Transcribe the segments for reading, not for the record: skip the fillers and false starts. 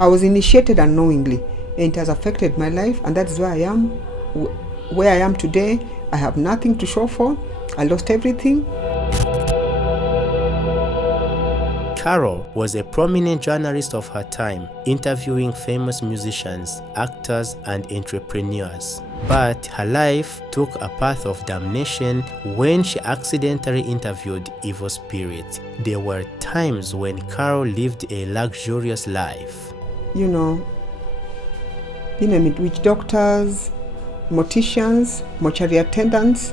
I was initiated unknowingly, and it has affected my life, and that's why I am where I am today. I have nothing to show for. I lost everything. Carol was a prominent journalist of her time, interviewing famous musicians, actors, and entrepreneurs. But her life took a path of damnation when she accidentally interviewed evil spirits. There were times when Carol lived a luxurious life. Being witch doctors, morticians, mortuary attendants,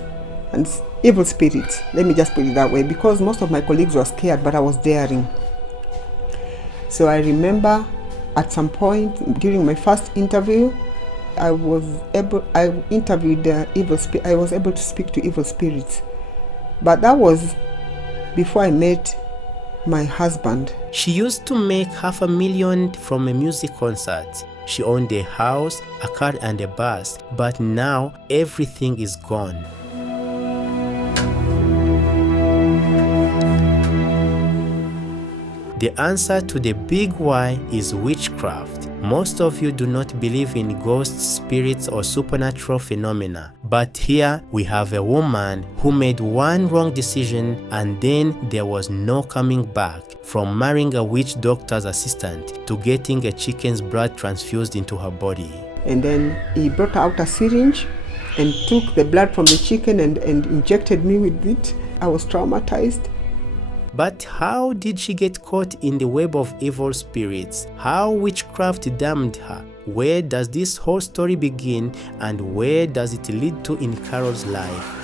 and evil spirits. Let me just put it that way, because most of my colleagues were scared, but I was daring. So I remember at some point during my first interview, I was able to speak to evil spirits. But that was before I met my husband. She used to make $500,000 from a music concert. She owned a house, a car, and a bus, but now everything is gone. The answer to the big why is witchcraft. Most of you do not believe in ghosts, spirits, or supernatural phenomena. But here we have a woman who made one wrong decision and then there was no coming back. From marrying a witch doctor's assistant to getting a chicken's blood transfused into her body. And then he brought out a syringe and took the blood from the chicken and injected me with it. I was traumatized. But how did she get caught in the web of evil spirits? How witchcraft damned her? Where does this whole story begin and where does it lead to in Carol's life?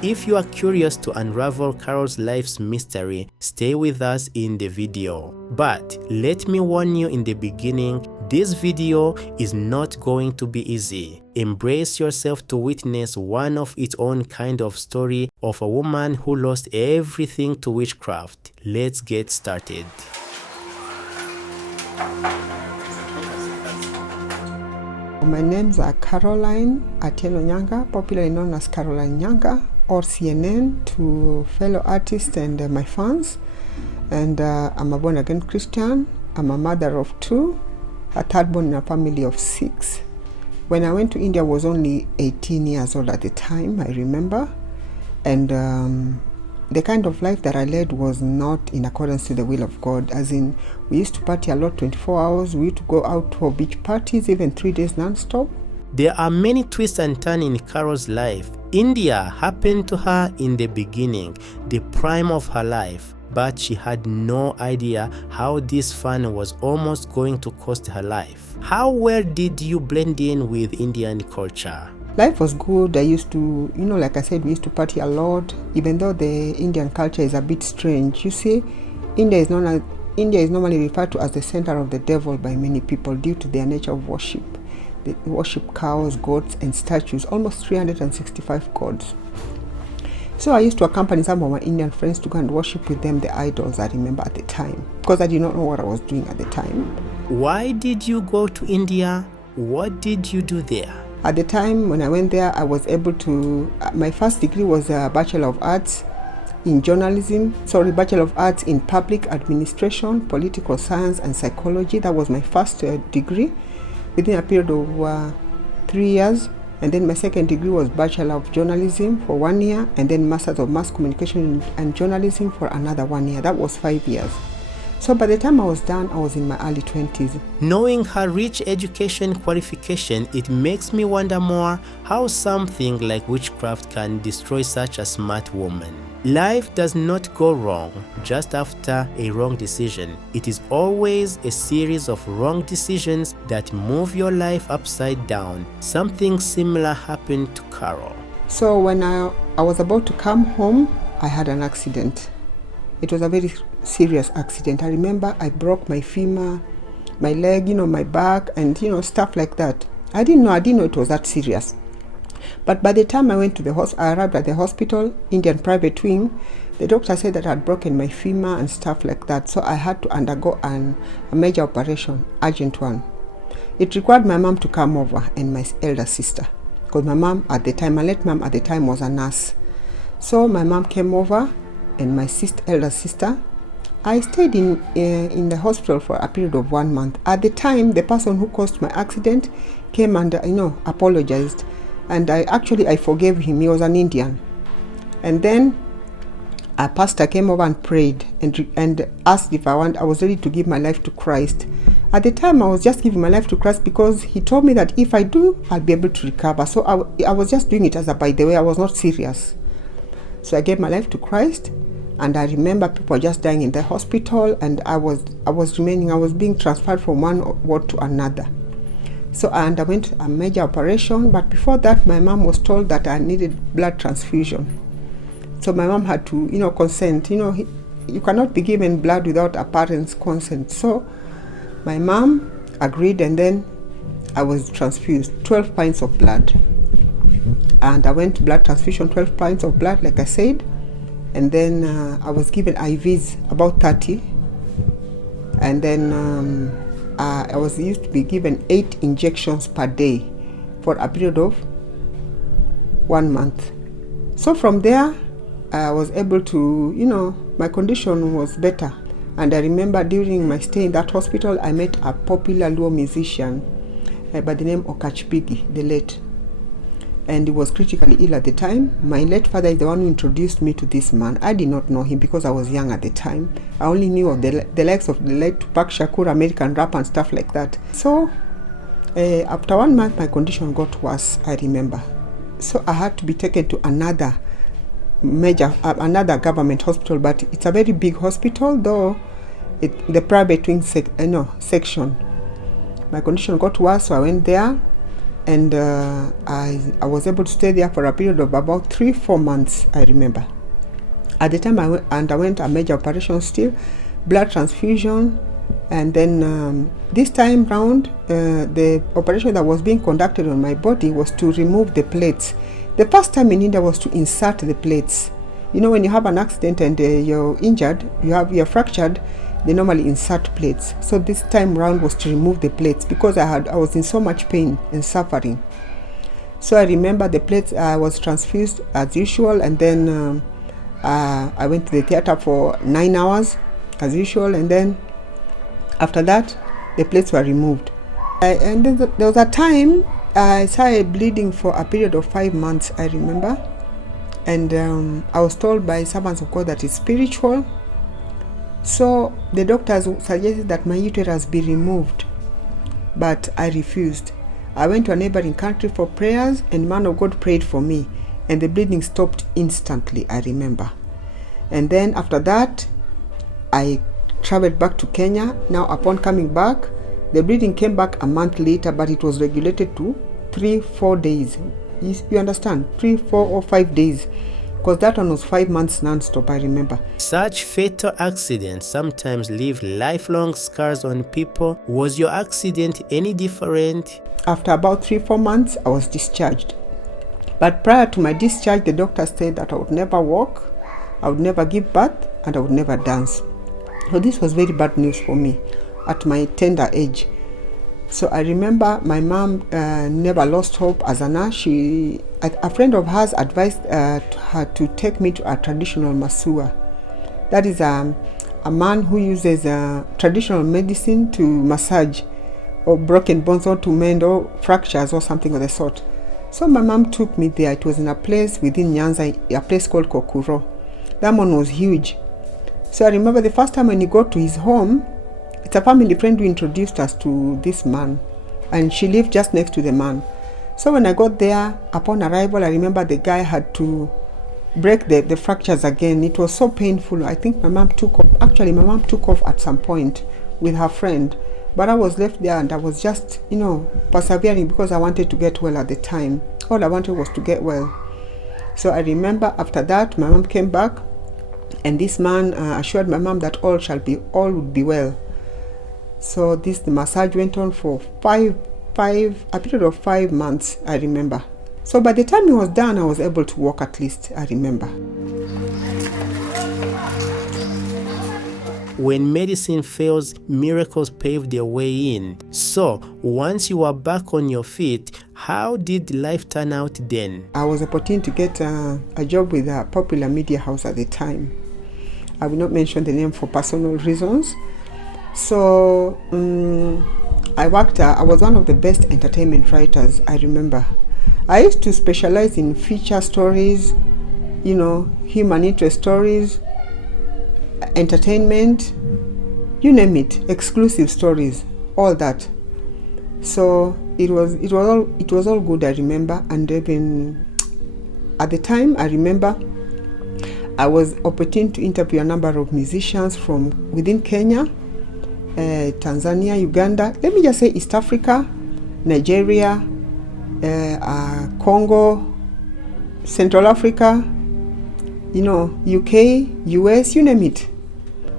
If you are curious to unravel Carol's life's mystery, stay with us in the video. But let me warn you in the beginning, this video is not going to be easy. Embrace yourself to witness one of its own kind of story of a woman who lost everything to witchcraft. Let's get started. My names are Caroline Atieno Nyanga, popularly known as Caroline Nyanga, or CNN to fellow artists and my fans. And I'm a born-again Christian. I'm a mother of 2, a third born in a family of 6. When I went to India, I was only 18 years old at the time, I remember. And the kind of life that I led was not in accordance to the will of God. As in, we used to party a lot, 24 hours. We used to go out for beach parties, even 3 days non-stop. There are many twists and turns in Carol's life. India happened to her in the beginning, the prime of her life. But she had no idea how this fun was almost going to cost her life. How well did you blend in with Indian culture? Life was good. I used to, like I said, we used to party a lot, even though the Indian culture is a bit strange. You see, India is normally referred to as the center of the devil by many people due to their nature of worship. They worship cows, goats, and statues, almost 365 gods. So I used to accompany some of my Indian friends to go and worship with them the idols, I remember at the time, because I did not know what I was doing at the time. Why did you go to India? What did you do there? At the time when I went there, I was able to, my first degree was a Bachelor of Arts in Bachelor of Arts in Public Administration, Political Science, and Psychology. That was my first degree within a period of 3 years. And then my second degree was Bachelor of Journalism for 1 year, and then Masters of Mass Communication and Journalism for another 1 year. That was 5 years. So by the time I was done, I was in my early 20s. Knowing her rich education qualification, it makes me wonder more how something like witchcraft can destroy such a smart woman. Life does not go wrong just after a wrong decision. It is always a series of wrong decisions that move your life upside down. Something similar happened to Carol. So when I was about to come home, I had an accident. It was a very serious accident. I remember I broke my femur, my leg, my back, and stuff like that. I didn't know it was that serious. But by the time I arrived at the hospital, Indian private wing, the doctor said that I had broken my femur and stuff like that. So I had to undergo a major operation, urgent one. It required my mom to come over and my elder sister, because my late mom at the time was a nurse. So my mom came over and my elder sister, I stayed in the hospital for a period of 1 month. At the time, the person who caused my accident came and apologized, and I forgave him. He was an Indian. And then a pastor came over and prayed and asked if I was ready to give my life to Christ. At the time, I was just giving my life to Christ because he told me that if I do, I'll be able to recover. So I was just doing it as a by the way. I was not serious. So I gave my life to Christ, and I remember people just dying in the hospital, and I was being transferred from one ward to another. So I underwent a major operation, but before that, my mom was told that I needed blood transfusion. So my mom had to, consent. You cannot be given blood without a parent's consent. So my mom agreed, and then I was transfused 12 pints of blood. And I went to blood transfusion, 12 pints of blood, like I said. And then I was given IVs, about 30. And then I was used to be given 8 injections per day for a period of 1 month. So from there, I was able to, my condition was better. And I remember during my stay in that hospital, I met a popular Luo musician by the name of Okachpigi, the late. And he was critically ill at the time. My late father is the one who introduced me to this man. I did not know him because I was young at the time. I only knew of the likes of the late Tupac Shakur, American rap and stuff like that. So after 1 month, my condition got worse, I remember. So I had to be taken to another government hospital, but it's a very big hospital, though the private wing section. My condition got worse, so I went there, and I was able to stay there for a period of about 3-4 months, I remember. At the time, I underwent a major operation still, blood transfusion, and then this time round, the operation that was being conducted on my body was to remove the plates. The first time in India was to insert the plates. When you have an accident and you're injured, you're fractured, they normally insert plates. So this time round was to remove the plates because I was in so much pain and suffering. So I remember the plates, I was transfused as usual, and then I went to the theater for 9 hours as usual, and then after that the plates were removed. And then there was a time I started bleeding for a period of 5 months, I remember, and I was told by servants of God that it's spiritual. So the doctors suggested that my uterus be removed, but I refused. I went to a neighboring country for prayers, and man of God prayed for me, and the bleeding stopped instantly, I remember. And then after that, I traveled back to Kenya. Now upon coming back, the bleeding came back a month later, but it was regulated to 3-4 days. You understand? 3, 4, or 5 days. Because that one was 5 months non-stop, I remember. Such fatal accidents sometimes leave lifelong scars on people. Was your accident any different? After about 3-4 months, I was discharged. But prior to my discharge, the doctor said that I would never walk, I would never give birth, and I would never dance. So this was very bad news for me at my tender age. So I remember my mom never lost hope as a nurse. A friend of hers advised her to take me to a traditional masua. That is a man who uses traditional medicine to massage or broken bones or to mend or fractures or something of the sort. So my mom took me there. It was in a place within Nyanza, a place called Kokuro. That one was huge. So I remember the first time when you go to his home, it's a family friend who introduced us to this man, and she lived just next to the man. So when I got there, upon arrival, I remember the guy had to break the fractures again. It was so painful. I think my mom took off. Actually, my mom took off at some point with her friend, but I was left there, and I was just, persevering because I wanted to get well at the time. All I wanted was to get well. So I remember after that, my mom came back, and this man assured my mom that all would be well. So the massage went on for a period of 5 months, I remember. So by the time it was done, I was able to walk at least, I remember. When medicine fails, miracles pave their way in. So once you were back on your feet, how did life turn out then? I was opportune to get a job with a popular media house at the time. I will not mention the name for personal reasons. So I was one of the best entertainment writers, I remember. I used to specialize in feature stories, human interest stories, entertainment, you name it, exclusive stories, all that. So it was all good, I remember. And even at the time, I remember I was opportune to interview a number of musicians from within Kenya, Tanzania, Uganda, let me just say East Africa, Nigeria, Congo, Central Africa, UK, US, you name it.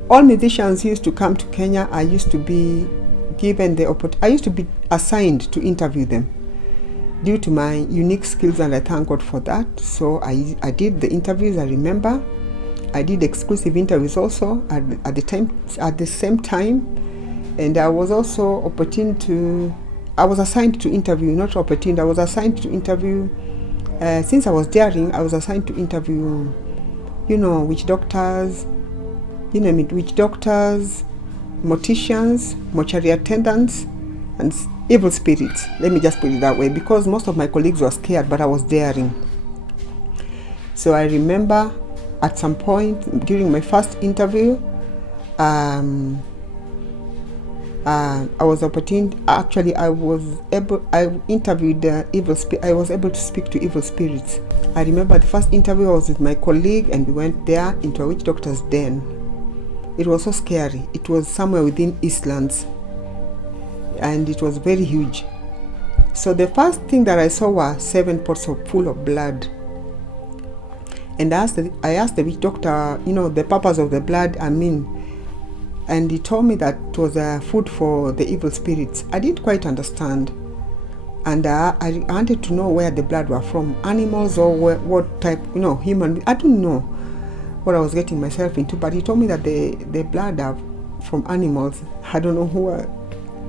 All musicians used to come to Kenya. I used to be given the opportunity. I used to be assigned to interview them due to my unique skills, and I thank God for that. So I did the interviews. I remember I did exclusive interviews also at the same time, and I was also I was assigned to interview, not opportunity. I was assigned to interview. Since I was daring, I was assigned to interview, witch doctors, witch doctors, morticians, mortuary attendants, and evil spirits. Let me just put it that way, because most of my colleagues were scared, but I was daring. So I remember at some point during my first interview, I was able to speak to evil spirits. I remember the first interview I was with my colleague, and we went there into a witch doctor's den. It was so scary. It was somewhere within Eastlands, and it was very huge. So the first thing that I saw were 7 pots full of blood. And I asked the witch doctor, the purpose of the blood, and he told me that it was food for the evil spirits. I didn't quite understand. And I wanted to know where the blood were from, animals or what type, human. I don't know what I was getting myself into, but he told me that the blood are from animals. I don't know who are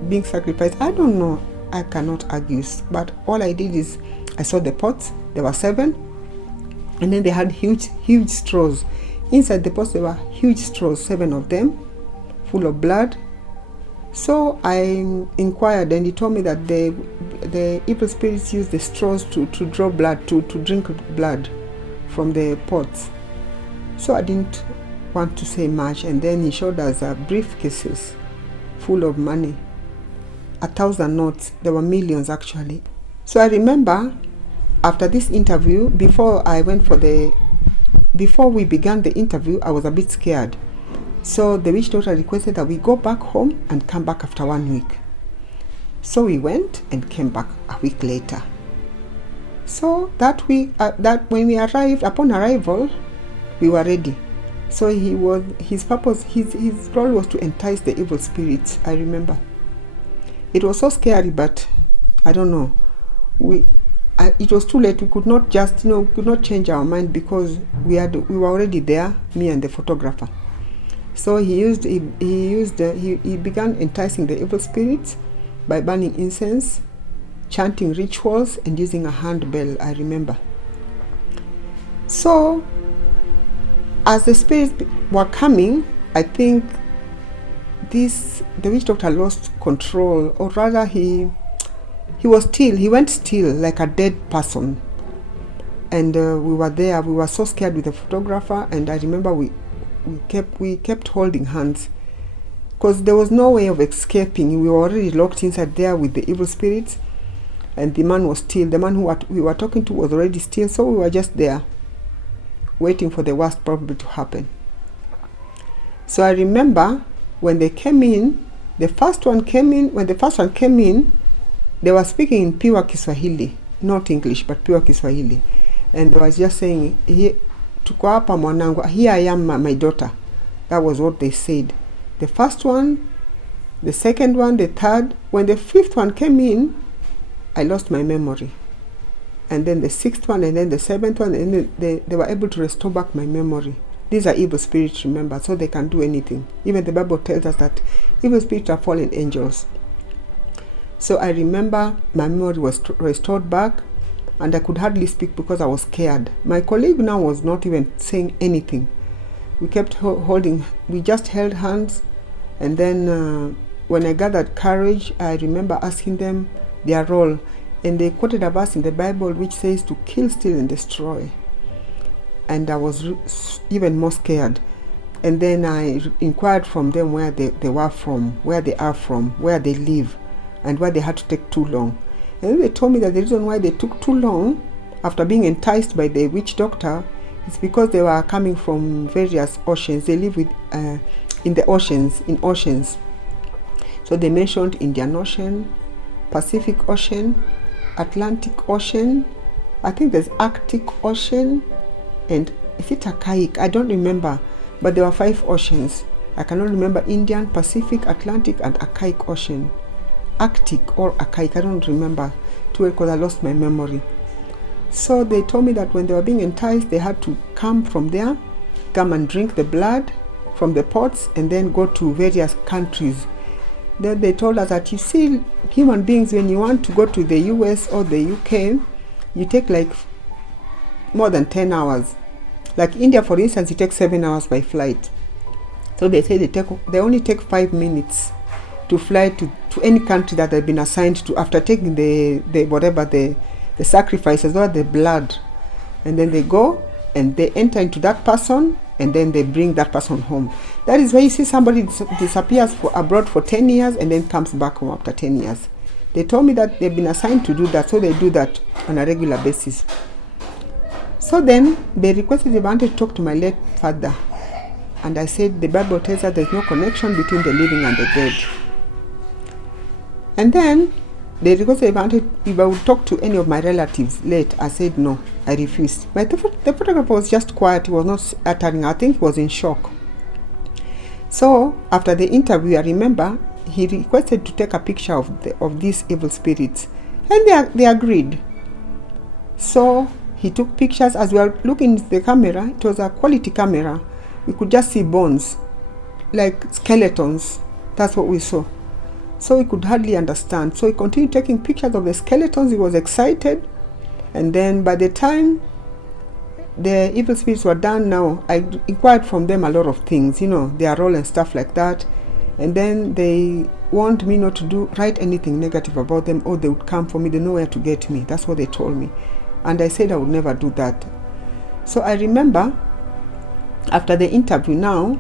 being sacrificed. I don't know. I cannot argue. But all I did is I saw the pots. There were 7, and then they had huge straws. Inside the pots there were huge straws, 7 of them, full of blood. So I inquired, and he told me that the evil spirits use the straws to draw blood, to drink blood from the pots. So I didn't want to say much, and then he showed us briefcases full of money, 1,000 notes. There were millions actually. So I remember after this interview, before we began the interview, I was a bit scared. So the witch doctor requested that we go back home and come back after 1 week. So we went and came back a week later. So that week, when we arrived, upon arrival, we were ready. So his role was to entice the evil spirits. I remember it was so scary, but I don't know. It was too late. We could not just, could not change our mind, because we were already there, me and the photographer. So he began enticing the evil spirits by burning incense, chanting rituals, and using a handbell, I remember. So as the spirits were coming, I think the witch doctor lost control, or rather he went still like a dead person. And we were there, we were so scared with the photographer, and I remember we kept holding hands, because there was no way of escaping. We were already locked inside there with the evil spirits, and the man was still. The man who we were talking to was already still, so we were just there waiting for the worst probably to happen. So I remember when they came in, when the first one came in, they were speaking in pure Kiswahili, not English, but pure Kiswahili, and they was just saying, tuko hapa mwanangu, here I am, my daughter. That was what they said. The first one, the second one, the third. When the 5th one came in, I lost my memory. And then the 6th one, and then the 7th one, and then they were able to restore back my memory. These are evil spirits, remember, so they can do anything. Even the Bible tells us that evil spirits are fallen angels. So I remember my memory was restored back, and I could hardly speak because I was scared. My colleague now was not even saying anything. We kept holding, we just held hands. And then when I gathered courage, I remember asking them their role. And they quoted a verse in the Bible which says to kill, steal, and destroy. And I was even more scared. And then I inquired from them where they were from, where they are from, where they live, and why they had to take too long. And then they told me that the reason why they took too long after being enticed by the witch doctor is because they were coming from various oceans. They live in the oceans, in oceans. So they mentioned Indian Ocean, Pacific Ocean, Atlantic Ocean, I think there's Arctic Ocean, and is it Archaic? I don't remember, but there were 5 oceans. I cannot remember Indian, Pacific, Atlantic, and Archaic Ocean. Arctic or Archaic, I don't remember too well because I lost my memory. So they told me that when they were being enticed, they had to come from there, come and drink the blood from the pots, and then go to various countries. Then they told us that, you see, human beings, when you want to go to the US or the UK, you take like more than 10 hours. Like India, for instance, it takes 7 hours by flight. So they say they only take 5 minutes to fly to any country that they've been assigned to after taking the sacrifices or the blood. And then they go and they enter into that person, and then they bring that person home. That is why you see somebody disappears abroad for 10 years and then comes back home after 10 years. They told me that they've been assigned to do that, so they do that on a regular basis. So then they requested they wanted to talk to my late father. And I said the Bible tells us there's no connection between the living and the dead. And then they requested they wanted if I would talk to any of my relatives late. I said no, I refused. But the photographer was just quiet, he was not uttering. I think he was in shock. So after the interview, I remember he requested to take a picture of these evil spirits, and they agreed. So he took pictures. As we were looking at the camera, it was a quality camera. We could just see bones, like skeletons. That's what we saw. So he could hardly understand. So he continued taking pictures of the skeletons. He was excited. And then by the time the evil spirits were done now, I inquired from them a lot of things, their role and stuff like that. And then they warned me not to write anything negative about them, or they would come for me. They know where to get me. That's what they told me. And I said I would never do that. So I remember after the interview now,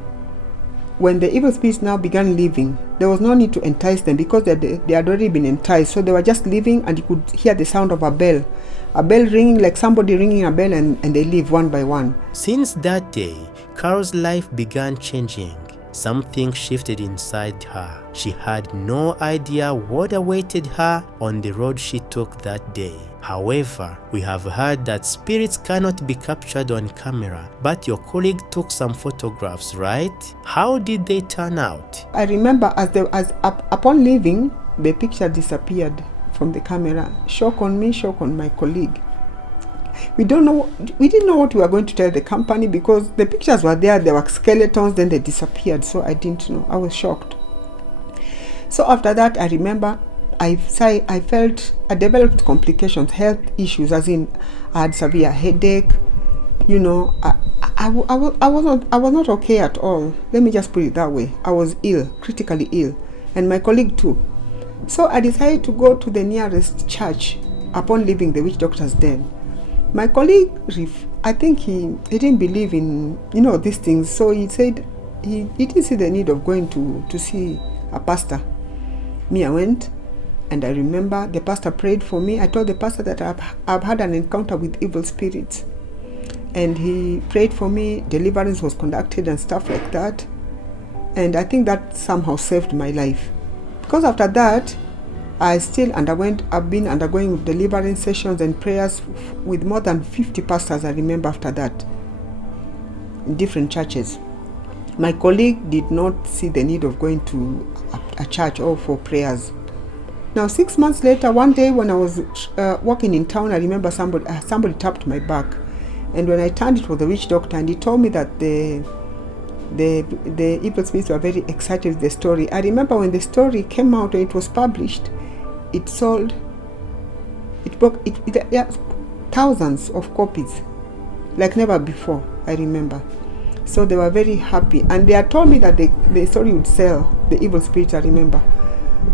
when the evil spirits now began leaving, there was no need to entice them because they had already been enticed. So they were just leaving, and you could hear the sound of a bell ringing, like somebody ringing a bell, and they leave one by one. Since that day, Carol's life began changing. Something shifted inside her. She had no idea what awaited her on the road she took that day. However, we have heard that spirits cannot be captured on camera, but your colleague took some photographs, right? How did they turn out? I remember upon leaving, the picture disappeared from the camera. Shock on me, shock on my colleague. We didn't know what we were going to tell the company because the pictures were there were skeletons, then they disappeared. So I didn't know. I was shocked. So after that, I remember I developed complications, health issues, as in I had severe headache. I was not okay at all. Let me just put it that way. I was ill, critically ill, and my colleague too. So I decided to go to the nearest church upon leaving the witch doctor's den. My colleague, I think he didn't believe in these things, so he said he didn't see the need of going to see a pastor. Me, I went, and I remember the pastor prayed for me. I told the pastor that I've had an encounter with evil spirits, and he prayed for me. Deliverance was conducted and stuff like that, and I think that somehow saved my life, because after that I've been undergoing deliverance sessions and prayers with more than 50 pastors, I remember, after that, in different churches. My colleague did not see the need of going to a church or for prayers. Now, 6 months later, one day when I was walking in town, I remember somebody tapped my back. And when I turned, it was the witch doctor, and he told me that the evil spirits were very excited with the story. I remember when the story came out and it was published, it sold, thousands of copies, like never before, I remember. So they were very happy, and they had told me that the story would sell, the evil spirit, I remember.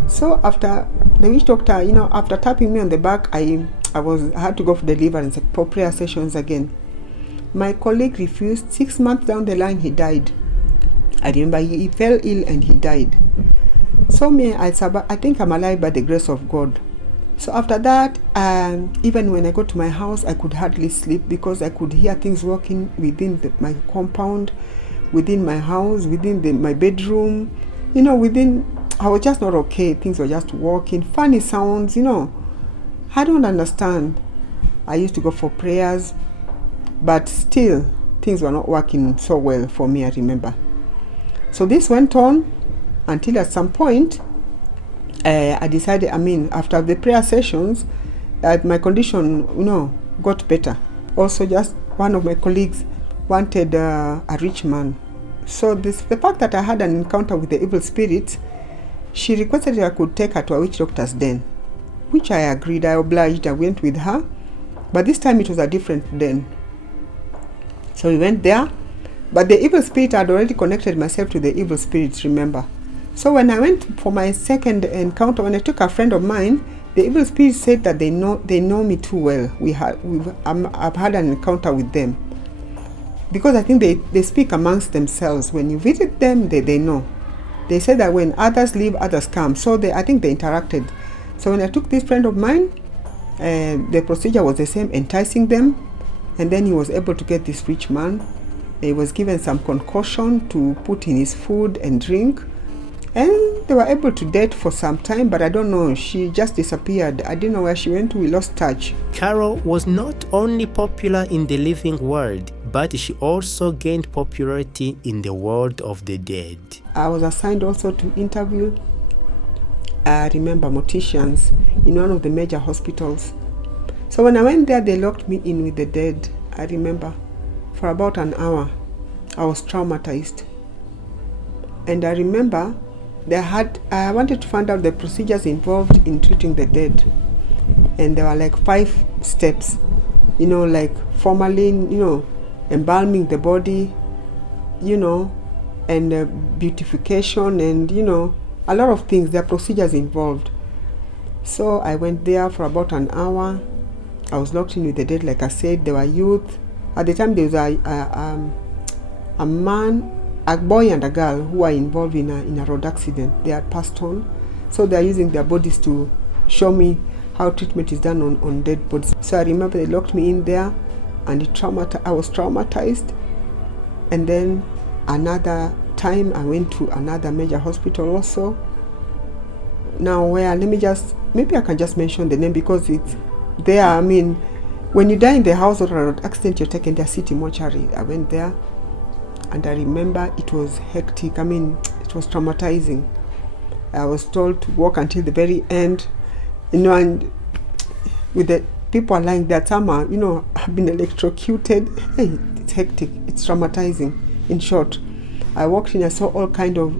So after the witch doctor, after tapping me on the back, I had to go for deliverance, for prayer sessions again. My colleague refused. 6 months down the line, he died. I remember he fell ill and he died. So I think I'm alive by the grace of God. So after that, even when I got to my house, I could hardly sleep because I could hear things walking within my compound, within my house, within my bedroom. I was just not okay. Things were just walking, funny sounds, I don't understand. I used to go for prayers, but still, things were not working so well for me, I remember. So this went on until at some point, I decided, after the prayer sessions, that my condition, got better. Also, just one of my colleagues wanted a rich man. So the fact that I had an encounter with the evil spirit, she requested that I could take her to a witch doctor's den, which I agreed. I obliged. I went with her, but this time it was a different den. So we went there, but the evil spirit had already connected myself to the evil spirit, remember. So when I went for my second encounter, when I took a friend of mine, the evil spirit said that they know me too well. I've had an encounter with them, because I think they speak amongst themselves. When you visit them, they know. They said that when others leave, others come. So I think they interacted. So when I took this friend of mine, the procedure was the same, enticing them, and then he was able to get this rich man. He was given some concoction to put in his food and drink. And they were able to date for some time, but I don't know, she just disappeared. I didn't know where she went. We lost touch. Carol was not only popular in the living world, but she also gained popularity in the world of the dead. I was assigned also to interview, I remember, morticians in one of the major hospitals. So when I went there, they locked me in with the dead, I remember, for about an hour. I was traumatized. And I remember I wanted to find out the procedures involved in treating the dead. And there were like 5 steps, like formalin, embalming the body, and beautification, and, a lot of things. There are procedures involved. So I went there for about an hour. I was locked in with the dead, like I said. There were youth. At the time, there was a man, a boy and a girl who were involved in a road accident. They had passed on. So they are using their bodies to show me how treatment is done on dead bodies. So I remember they locked me in there, and I was traumatized. And then another time I went to another major hospital also. Now maybe I can just mention the name because it's there. When you die in the house or a road accident, you're taken to a city mortuary. I went there. And I remember it was hectic. It was traumatizing. I was told to walk until the very end, and with the people lying there, some have been electrocuted. Hey, it's hectic. It's traumatizing. In short, I walked in, I saw all kind of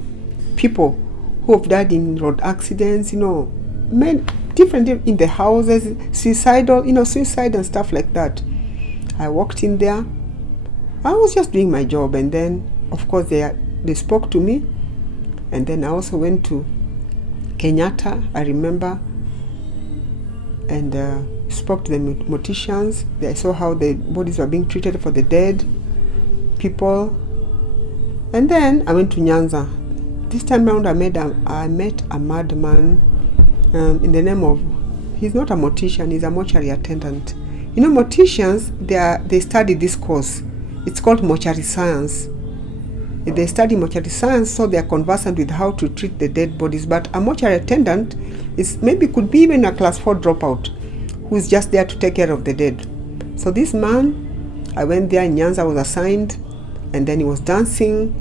people who have died in road accidents, men, different in the houses, suicide and stuff like that. I walked in there. I was just doing my job, and then, of course, they spoke to me. And then I also went to Kenyatta, I remember, and spoke to the morticians. I saw how the bodies were being treated for the dead people. And then I went to Nyanza. This time around, I met a madman in the name of, he's not a mortician, he's a mortuary attendant. Morticians, they study this course. It's called mortuary science. They study mortuary science, so they are conversant with how to treat the dead bodies. But a mortuary attendant could be even a class 4 dropout who is just there to take care of the dead. So this man, I went there in Nyanza, was assigned, and then he was dancing.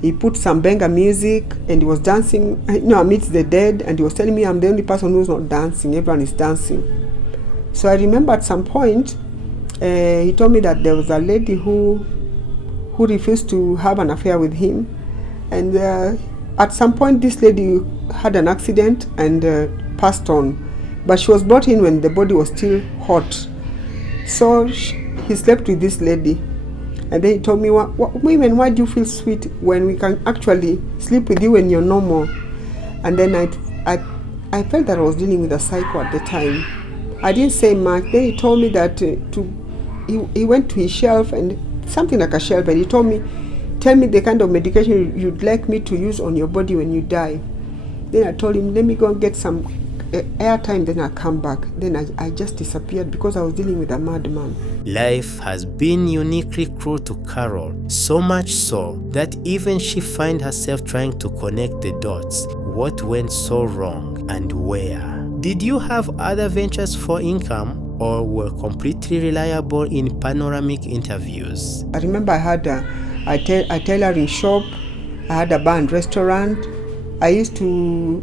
He put some benga music, and he was dancing, amidst the dead, and he was telling me I'm the only person who's not dancing. Everyone is dancing. So I remember at some point, he told me that there was a lady who refused to have an affair with him, and at some point this lady had an accident and passed on, but she was brought in when the body was still hot. So he slept with this lady, And then he told me, women, why do you feel sweet when we can actually sleep with you when you're normal? And then I felt that I was dealing with a psycho at the time. I didn't say much. Then he told me that he went to his shelf, and something like a shelf, and he told me, tell me the kind of medication you'd like me to use on your body when you die. Then I told him, let me go and get some airtime, then I'll come back. Then I just disappeared because I was dealing with a madman. Life has been uniquely cruel to Carol, so much so that even she finds herself trying to connect the dots. What went so wrong and where? Did you have other ventures for income, or were completely reliable in panoramic interviews? I remember I had a tailoring shop, I had a bar and restaurant. I used to,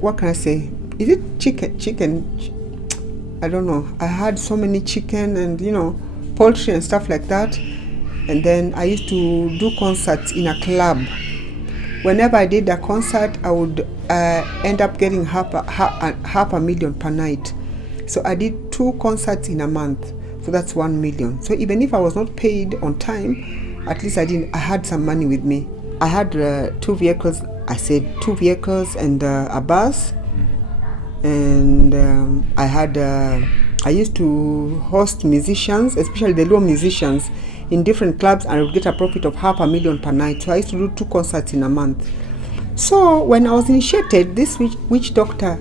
what can I say? Is it chicken? I don't know. I had so many chicken and, poultry and stuff like that. And then I used to do concerts in a club. Whenever I did a concert, I would end up getting half a million per night. So I did 2 concerts in a month. So that's 1 million. So even if I was not paid on time, at least I had some money with me. I had 2 vehicles. I said 2 vehicles and a bus. And I used to host musicians, especially the low musicians, in different clubs, and I would get a profit of half a million per night. So I used to do 2 concerts in a month. So when I was initiated, this witch doctor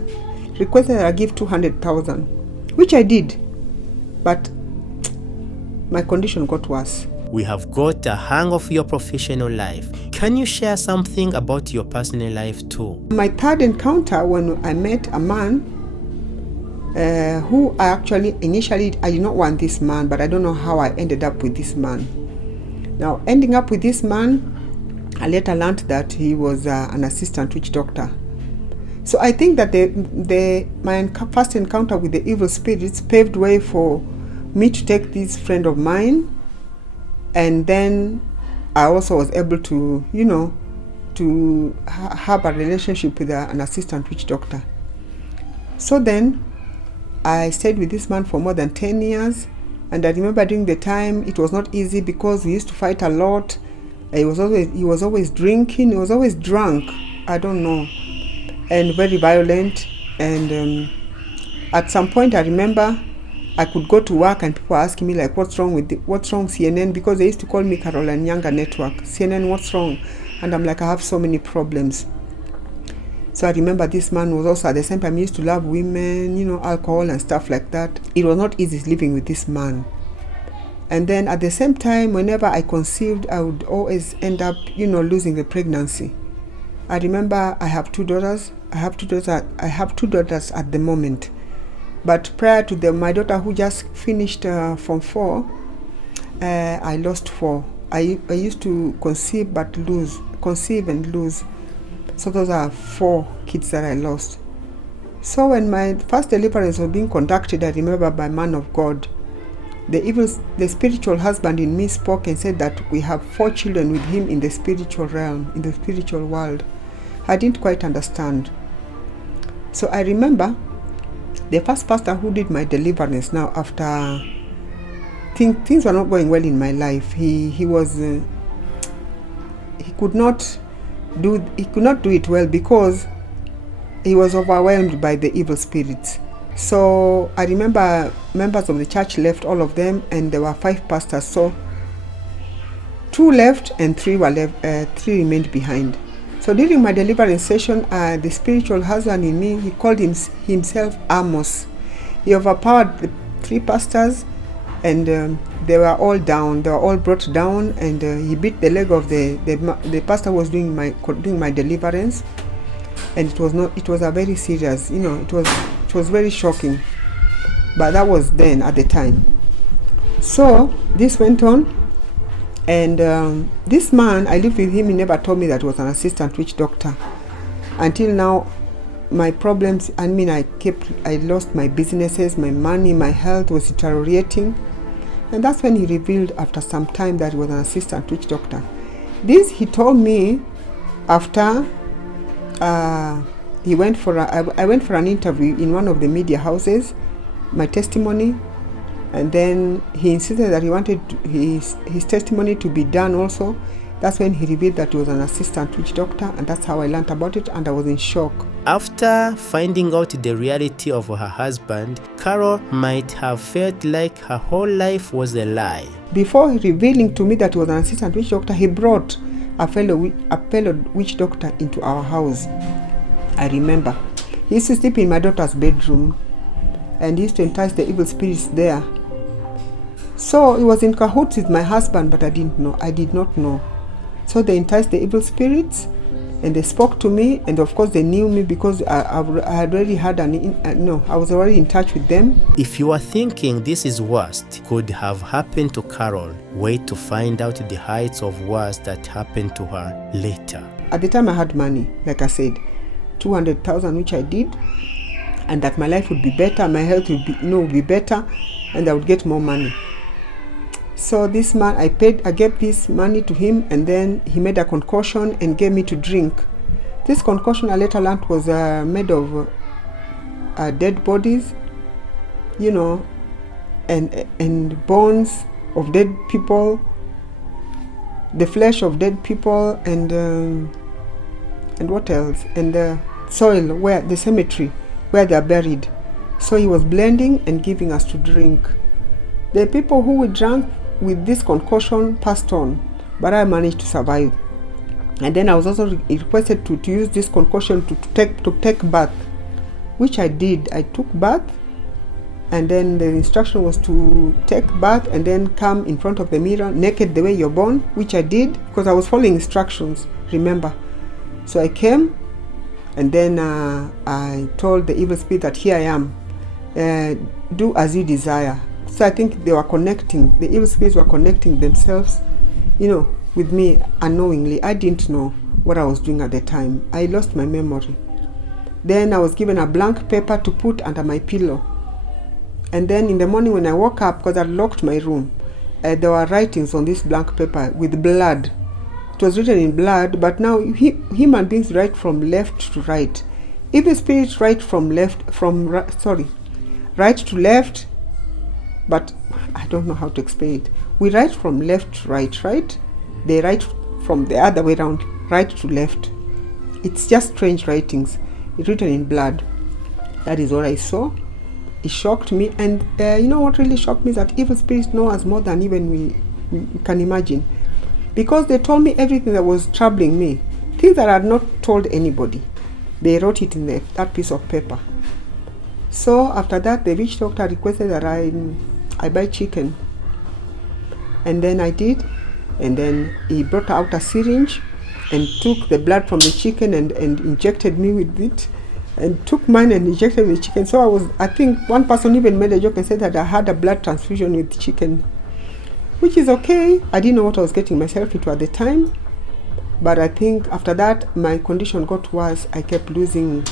requested that I give 200,000, which I did. But my condition got worse. We have got a hang of your professional life. Can you share something about your personal life too? My third encounter, when I met a man who I actually initially, I did not want this man, but I don't know how I ended up with this man. Now, ending up with this man, I later learned that he was an assistant witch doctor. So I think that my first encounter with the evil spirits paved way for me to take this friend of mine, and then I also was able to, to have a relationship with an assistant witch doctor. So then I stayed with this man for more than 10 years, and I remember during the time it was not easy because we used to fight a lot. He was always drinking, he was always drunk, I don't know, and very violent. And at some point I remember I could go to work and people were asking me like, what's wrong CNN? Because they used to call me Caroline Younger Network. CNN, what's wrong? And I'm like, I have so many problems. So I remember this man was also, at the same time, he used to love women, alcohol and stuff like that. It was not easy living with this man. And then at the same time, whenever I conceived, I would always end up, losing the pregnancy. I remember I have 2 daughters. I have two daughters at the moment. But prior to them, my daughter who just finished Form 4, I lost 4. I used to conceive and lose. So those are 4 kids that I lost. So when my first deliverance was being conducted, I remember by man of God, the spiritual husband in me spoke and said that we have 4 children with him in the spiritual realm, in the spiritual world. I didn't quite understand. So I remember the first pastor who did my deliverance now after things were not going well in my life. He could not do it well because he was overwhelmed by the evil spirits. So I remember members of the church left, all of them, and there were 5 pastors. So 2 left and 3 remained behind. So during my deliverance session, the spiritual husband in me, he called himself Amos. He overpowered the 3 pastors, and they were all down. They were all brought down, and he beat the leg of the pastor who was doing my deliverance, and it was a very serious. It was very shocking. But that was then at the time. So this went on. And this man, I lived with him, he never told me that he was an assistant witch doctor. Until now, my problems, I lost my businesses, my money, my health was deteriorating. And that's when he revealed after some time that he was an assistant witch doctor. This he told me after I went for an interview in one of the media houses, my testimony. And then he insisted that he wanted his testimony to be done also. That's when he revealed that he was an assistant witch doctor, and that's how I learned about it, and I was in shock. After finding out the reality of her husband, Carol might have felt like her whole life was a lie. Before revealing to me that he was an assistant witch doctor, he brought a fellow witch doctor into our house. I remember. He used to sleep in my daughter's bedroom, and he used to entice the evil spirits there. So he was in cahoots with my husband, but I did not know. So they enticed the evil spirits, and they spoke to me, and of course they knew me because I had already had I was already in touch with them. If you are thinking this is worst could have happened to Carol, wait to find out the heights of worst that happened to her later. At the time I had money, like I said, 200,000, which I did, and that my life would be better, my health would be better, and I would get more money. So this man, I gave this money to him, and then he made a concoction and gave me to drink. This concoction I later learned was made of dead bodies, and bones of dead people, the flesh of dead people, and what else? And the soil, the cemetery where they are buried. So he was blending and giving us to drink. The people who we drank with this concoction passed on, but I managed to survive. And then I was also requested to use this concoction to take bath, which I did. I took bath, and then the instruction was to take bath and then come in front of the mirror naked the way you're born, which I did because I was following instructions, remember. So I came, and then I told the evil spirit that here I am, do as you desire. So I think they were connecting, the evil spirits were connecting themselves, with me unknowingly. I didn't know what I was doing at the time. I lost my memory. Then I was given a blank paper to put under my pillow. And then in the morning when I woke up, because I locked my room, there were writings on this blank paper with blood. It was written in blood, but now human beings write from left to right. Evil spirits write right to left, but I don't know how to explain it. We write from left to right? They write from the other way around, right to left. It's just strange writings. It's written in blood. That is what I saw. It shocked me, and you know what really shocked me is that evil spirits know us more than even we can imagine. Because they told me everything that was troubling me, things that I had not told anybody. They wrote it in that piece of paper. So after that, the witch doctor requested that I buy chicken. And then I did. And then he brought out a syringe and took the blood from the chicken and injected me with it. And took mine and injected the chicken. So I think one person even made a joke and said that I had a blood transfusion with chicken. Which is okay. I didn't know what I was getting myself into at the time. But I think after that, my condition got worse. I kept losing.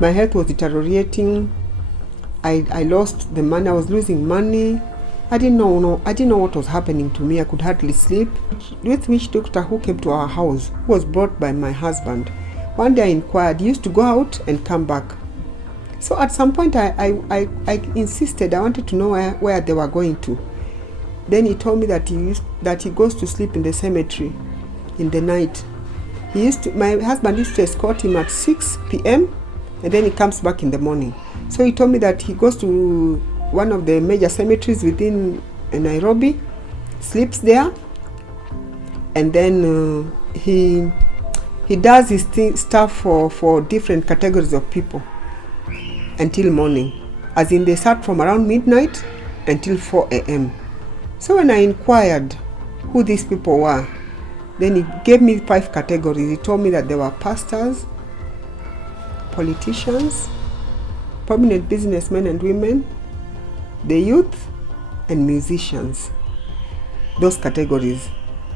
My health was deteriorating. I lost the money. I was losing money. I didn't know what was happening to me. I could hardly sleep. With witch doctor who came to our house, who was brought by my husband. One day I inquired. He used to go out and come back. So at some point I insisted. I wanted to know where they were going to. Then he told me that he goes to sleep in the cemetery in the night. My husband used to escort him at 6 p.m. and then he comes back in the morning. So he told me that he goes to one of the major cemeteries within Nairobi, sleeps there, and then he does his stuff for different categories of people until morning. As in, they start from around midnight until 4 a.m. So when I inquired who these people were, then he gave me 5 categories. He told me that there were pastors, politicians, prominent businessmen and women, the youth, and musicians. Those categories.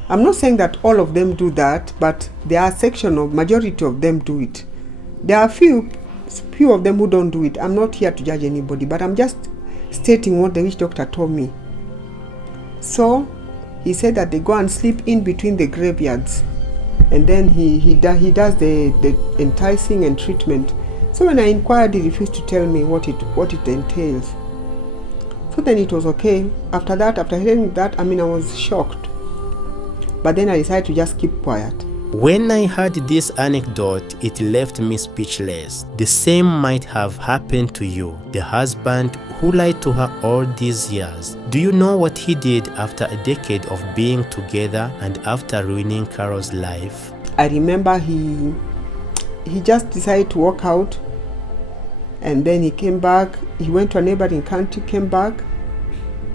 I'm not saying that all of them do that, but there are majority of them do it. There are few of them who don't do it. I'm not here to judge anybody, but I'm just stating what the witch doctor told me. So he said that they go and sleep in between the graveyards, and then he does the enticing and treatment. So when I inquired, he refused to tell me what it entails. So then it was okay. After hearing that, I was shocked. But then I decided to just keep quiet. When I heard this anecdote, it left me speechless. The same might have happened to you, the husband who lied to her all these years. Do you know what he did after a decade of being together and after ruining Carol's life? I remember he just decided to walk out, and then he came back. He went to a neighboring country, came back,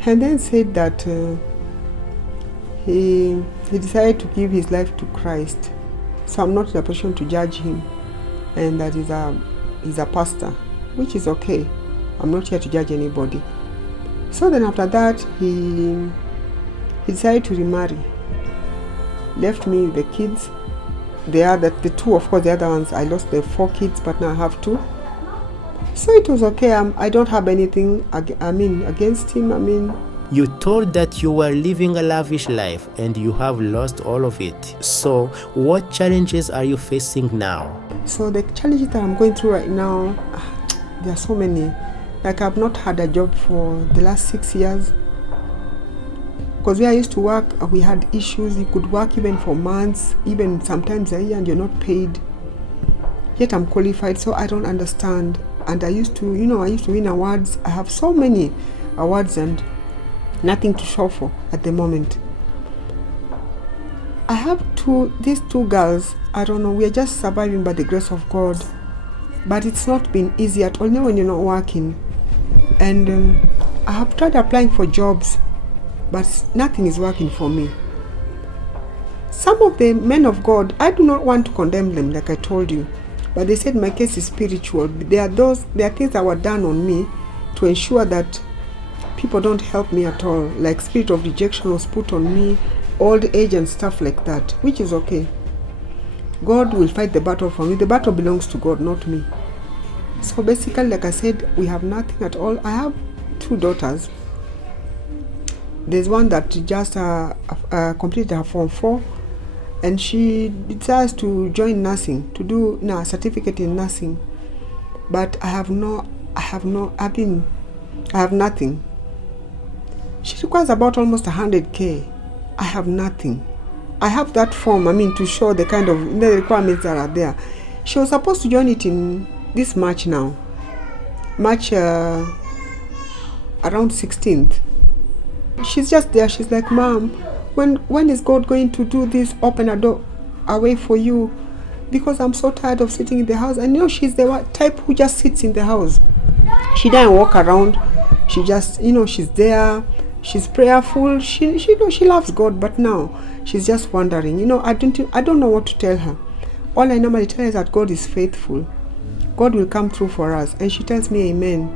and then said that he decided to give his life to Christ. So I'm not in a position to judge him, and that he's a pastor, which is okay. I'm not here to judge anybody. So then after that, he decided to remarry. Left me with the kids. The two, of course, the other ones, I lost the 4 kids, but now I have 2. So it was okay. I don't have anything against him. You told that you were living a lavish life and you have lost all of it. So what challenges are you facing now? So the challenges that I'm going through right now, there are so many. Like, I've not had a job for the last 6 years. Because where I used to work, we had issues. You could work even for months, even sometimes a year, and you're not paid. Yet I'm qualified, so I don't understand. And I used to win awards. I have so many awards and nothing to show for at the moment. I have these two girls. I don't know, we are just surviving by the grace of God. But it's not been easy at all, when you're not working. And I have tried applying for jobs, but nothing is working for me. Some of the men of God, I do not want to condemn them, like I told you, but they said my case is spiritual. There are things that were done on me to ensure that people don't help me at all. Like, spirit of rejection was put on me, old age and stuff like that, which is okay. God will fight the battle for me. The battle belongs to God, not me. So basically, like I said, we have nothing at all. I have 2 daughters. There's one that just completed her Form 4, and she decides to join nursing, to do a certificate in nursing. But I have nothing. She requires about almost 100K. I have nothing. I have that form, to show the kind of the requirements that are there. She was supposed to join it in this March now. March around 16th. She's just there. She's like, Mom, when is God going to do this? Open a door, a way for you? Because I'm so tired of sitting in the house. And she's the type who just sits in the house. She doesn't walk around. She just, she's there. She's prayerful. She loves God, but now she's just wondering. I don't know what to tell her. All I normally tell her is that God is faithful. God will come through for us. And she tells me amen.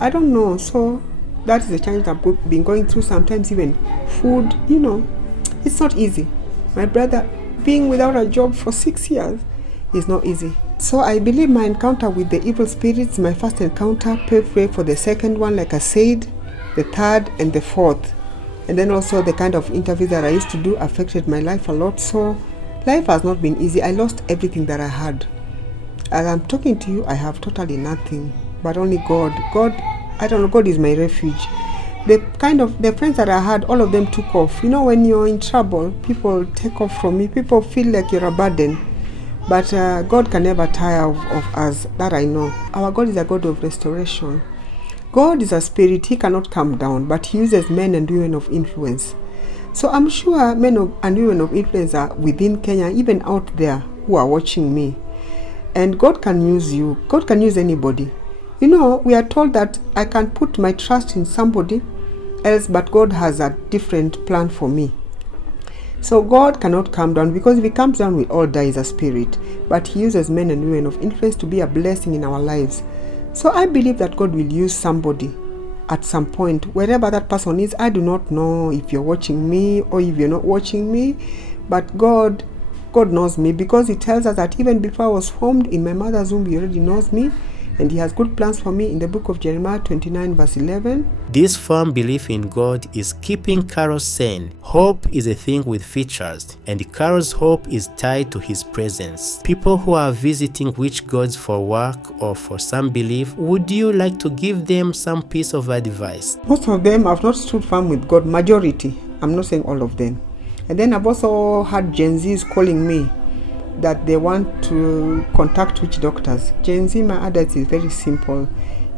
I don't know. So that is the challenge I've been going through. Sometimes even food, it's not easy. My brother, being without a job for 6 years is not easy. So I believe my encounter with the evil spirits, my first encounter, pray for the second one, like I said, the third and the fourth. And then also the kind of interviews that I used to do affected my life a lot. So life has not been easy. I lost everything that I had. As I'm talking to you, I have totally nothing, but only God. I don't know, God is my refuge. The friends that I had, all of them took off. When you're in trouble, people take off from me. People feel like you're a burden. But God can never tire of us, that I know. Our God is a God of restoration. God is a spirit. He cannot come down, but he uses men and women of influence. So I'm sure men and women of influence are within Kenya, even out there, who are watching me. And God can use you. God can use anybody. We are told that I can put my trust in somebody else, but God has a different plan for me. So God cannot come down, because if he comes down, we all die as a spirit. But he uses men and women of influence to be a blessing in our lives. So I believe that God will use somebody at some point, wherever that person is. I do not know if you're watching me or if you're not watching me, but God knows me, because he tells us that even before I was formed in my mother's womb, he already knows me. and He has good plans for me in the book of Jeremiah 29 verse 11. This firm belief in God is keeping Carol sane. Hope is a thing with features, and Carol's hope is tied to His presence. People who are visiting witch gods for work or for some belief, would you like to give them some piece of advice? Most of them have not stood firm with God. Majority. I'm not saying all of them. And then I've also had Gen Zs calling me that they want to contact witch doctors. Gen Z, my advice is very simple.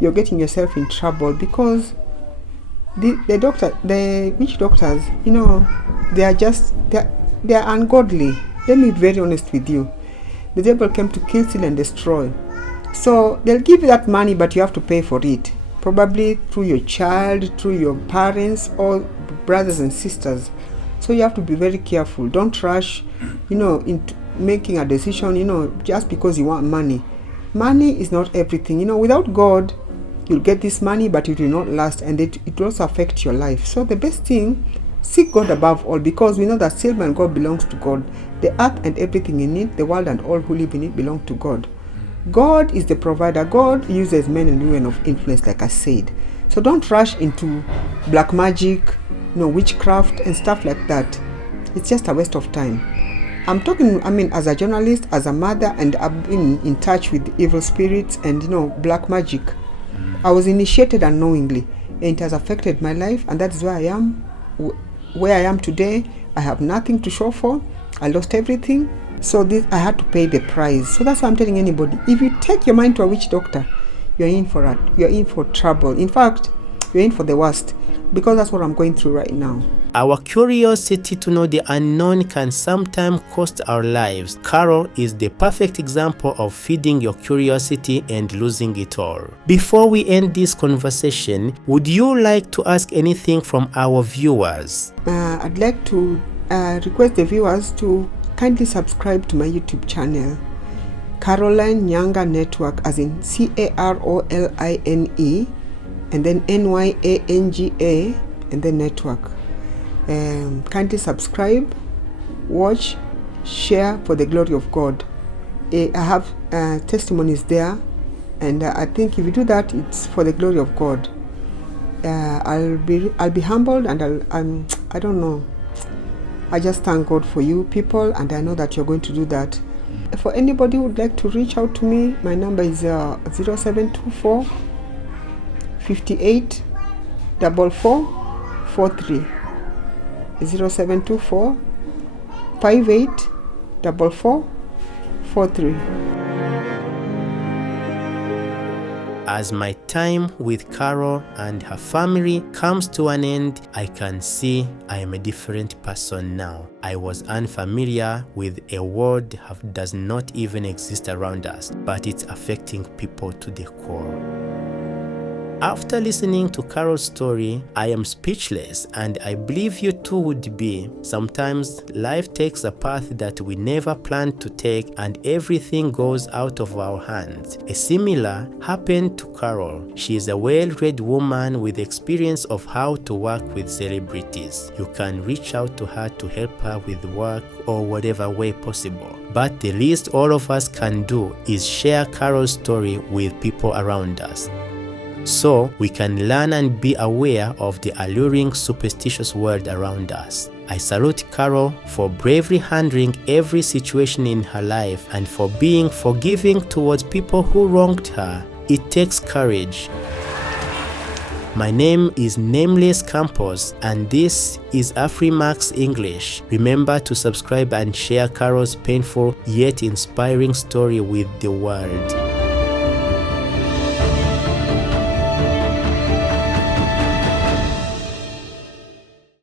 You're getting yourself in trouble because the witch doctors, they are ungodly. Let me be very honest with you. The devil came to kill, steal, and destroy. So they'll give you that money, but you have to pay for it. Probably through your child, through your parents, or brothers and sisters. So you have to be very careful. Don't rush, into making a decision, just because you want money. Money is not everything. Without God, you'll get this money, but it will not last, and it will also affect your life. So the best thing, seek God above all, because we know that silver and gold belongs to God. The earth and everything in it, the world and all who live in it belong to God. God is the provider. God uses men and women of influence, like I said. So don't rush into black magic, witchcraft and stuff like that. It's just a waste of time. I'm talking, as a journalist, as a mother, and I've been in touch with evil spirits and, black magic. I was initiated unknowingly, and it has affected my life, and that's where I am, where I am today. I have nothing to show for. I lost everything. So I had to pay the price. So that's why I'm telling anybody, if you take your mind to a witch doctor, you're in for trouble. In fact, you're in for the worst, because that's what I'm going through right now. Our curiosity to know the unknown can sometimes cost our lives. Carol is the perfect example of feeding your curiosity and losing it all. Before we end this conversation, would you like to ask anything from our viewers? I'd like to request the viewers to kindly subscribe to my YouTube channel, Caroline Nyanga Network, as in CAROLINE, and then NYANGA, and then network. Kindly subscribe, watch, share for the glory of God. I have testimonies there, and I think if you do that, it's for the glory of God. I'll be humbled, and I don't know. I just thank God for you people, and I know that you're going to do that. For anybody who would like to reach out to me, my number is 0724 58 4443. 0724 58 4443. As my time with Carol and her family comes to an end, I can see I am a different person now. I was unfamiliar with a world that does not even exist around us, but it's affecting people to the core. After listening to Carol's story, I am speechless, and I believe you too would be. Sometimes life takes a path that we never planned to take, and everything goes out of our hands. A similar happened to Carol. She is a well-read woman with experience of how to work with celebrities. You can reach out to her to help her with work or whatever way possible. But the least all of us can do is share Carol's story with people around us, so we can learn and be aware of the alluring, superstitious world around us. I salute Carol for bravely handling every situation in her life and for being forgiving towards people who wronged her. It takes courage. My name is Nameless Campos, and this is Afrimax English. Remember to subscribe and share Carol's painful yet inspiring story with the world.